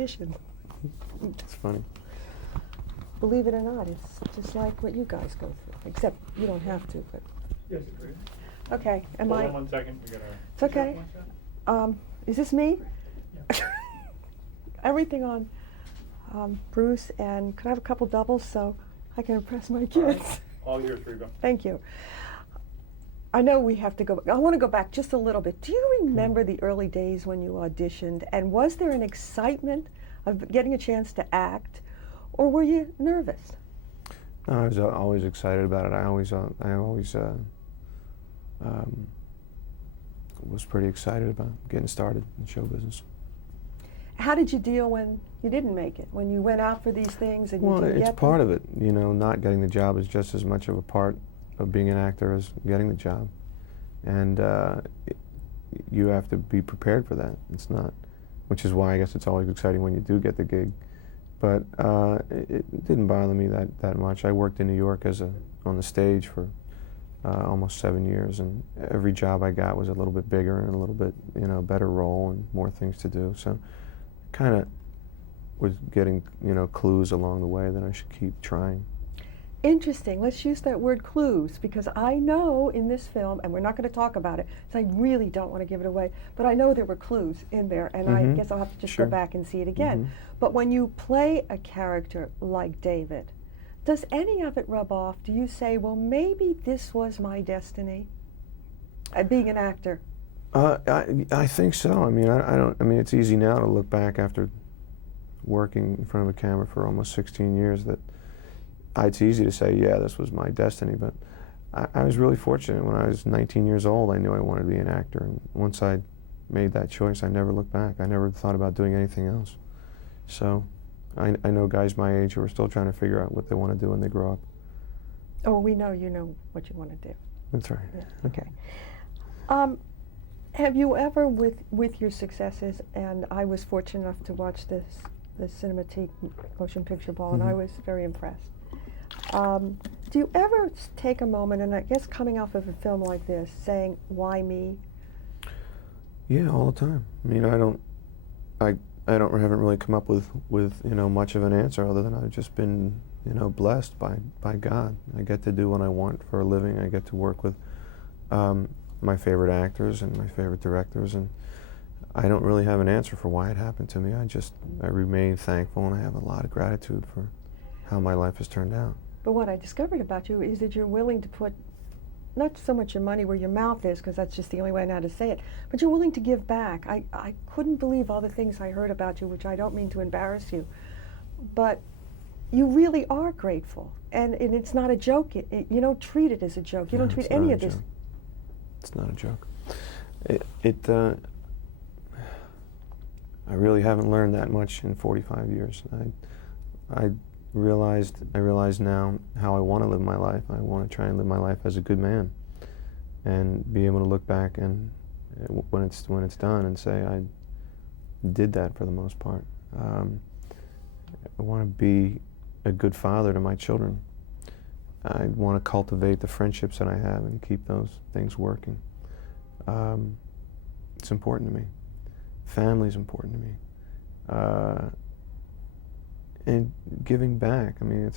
Audition. It's funny. Believe it or not, it's just like what you guys go through, except you don't have to. But Yes, great. okay, am Hold I? on 1 second. We gotta. It's okay. Is this me? Yeah. Everything on Bruce, and could I have a couple doubles so I can impress my All kids? right. All yours, Reba. Thank you. I know we have to go. I want to go back just a little bit. Do you remember the early days when you auditioned, and was there an excitement of getting a chance to act, or were you nervous? No, I was always excited about it. I always was pretty excited about getting started in show business. How did you deal when you didn't make it? When you went out for these things and you didn't get them? Well, it's part of it. You know, not getting the job is just as much of a part of being an actor as getting the job, and you have to be prepared for that. It's not, which is why I guess it's always exciting when you do get the gig. But it didn't bother me that much. I worked in New York on the stage for almost 7 years, and every job I got was a little bit bigger and a little bit, better role and more things to do. So, kind of was getting, clues along the way that I should keep trying. Interesting. Let's use that word clues, because I know in this film, and we're not going to talk about it, so I really don't want to give it away, but I know there were clues in there, and I guess I'll have to just go back and see it again. But when you play a character like David, does any of it rub off? Do you say, well, maybe this was my destiny, being an actor? I think so. I mean, I don't. I mean, it's easy now to look back after working in front of a camera for almost 16 years that it's easy to say, yeah, this was my destiny. But I was really fortunate. When I was 19 years old, I knew I wanted to be an actor, and once I made that choice, I never looked back. I never thought about doing anything else. So I know guys my age who are still trying to figure out what they want to do when they grow up. Oh, we know you know what you want to do. That's right. Yeah. Okay. Have you ever, with your successes, and I was fortunate enough to watch the Cinematique Motion Picture Ball, and I was very impressed. Do you ever take a moment, and I guess coming off of a film like this, saying, why me? Yeah, all the time. I mean, I haven't really come up with much of an answer other than I've just been blessed by God. I get to do what I want for a living. I get to work with my favorite actors and my favorite directors, and I don't really have an answer for why it happened to me. I remain thankful, and I have a lot of gratitude for how my life has turned out. But what I discovered about you is that you're willing to put not so much your money where your mouth is, because that's just the only way I know how to say it, but you're willing to give back. I couldn't believe all the things I heard about you, which I don't mean to embarrass you, but you really are grateful, and it's not a joke. You don't treat it as a joke. You don't treat any of this. It's not a joke. I really haven't learned that much in 45 years. I realize now how I want to live my life. I want to try and live my life as a good man, and be able to look back and when it's done and say I did that for the most part. I want to be a good father to my children. I want to cultivate the friendships that I have and keep those things working. It's important to me. Family's important to me. And giving back. I mean,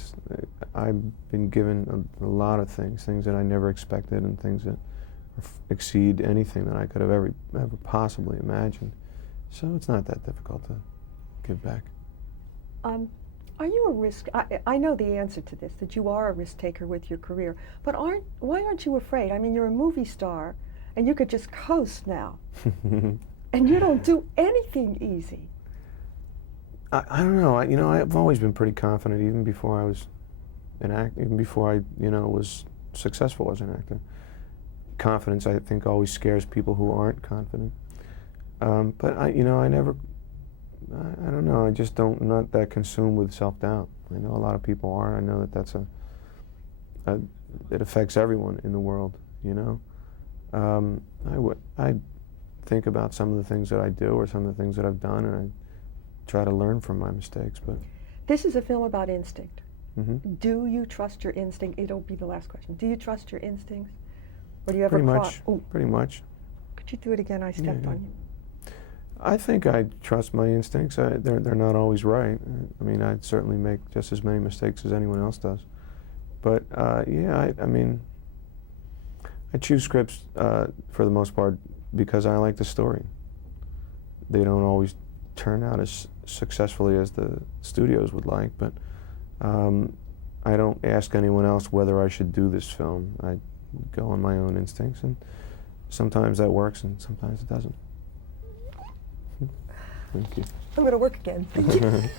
I've been given a lot of things that I never expected, and things that exceed anything that I could have ever possibly imagined. So it's not that difficult to give back. Are you a risk? I know the answer to this, that you are a risk taker with your career, but why aren't you afraid? I mean, you're a movie star, and you could just coast now, and you don't do anything easy. I don't know. I've always been pretty confident, even before I was an actor, even before I, was successful as an actor. Confidence, I think, always scares people who aren't confident. But I don't know. I just I'm not that consumed with self-doubt. I know a lot of people are. I know that it affects everyone in the world. I think about some of the things that I do or some of the things that I've done, and I try to learn from my mistakes. But this is a film about instinct. Do you trust your instinct? It'll be the last question. Do you trust your instincts, or do you ever pretty much? Could you do it again? I stepped on you. I think I trust my instincts. They're not always right. I mean, I certainly make just as many mistakes as anyone else does. But yeah, I mean, I choose scripts for the most part because I like the story. They don't always turn out as successfully as the studios would like, but I don't ask anyone else whether I should do this film. I go on my own instincts, and sometimes that works and sometimes it doesn't. Thank you. I'm going to work again. Thank you.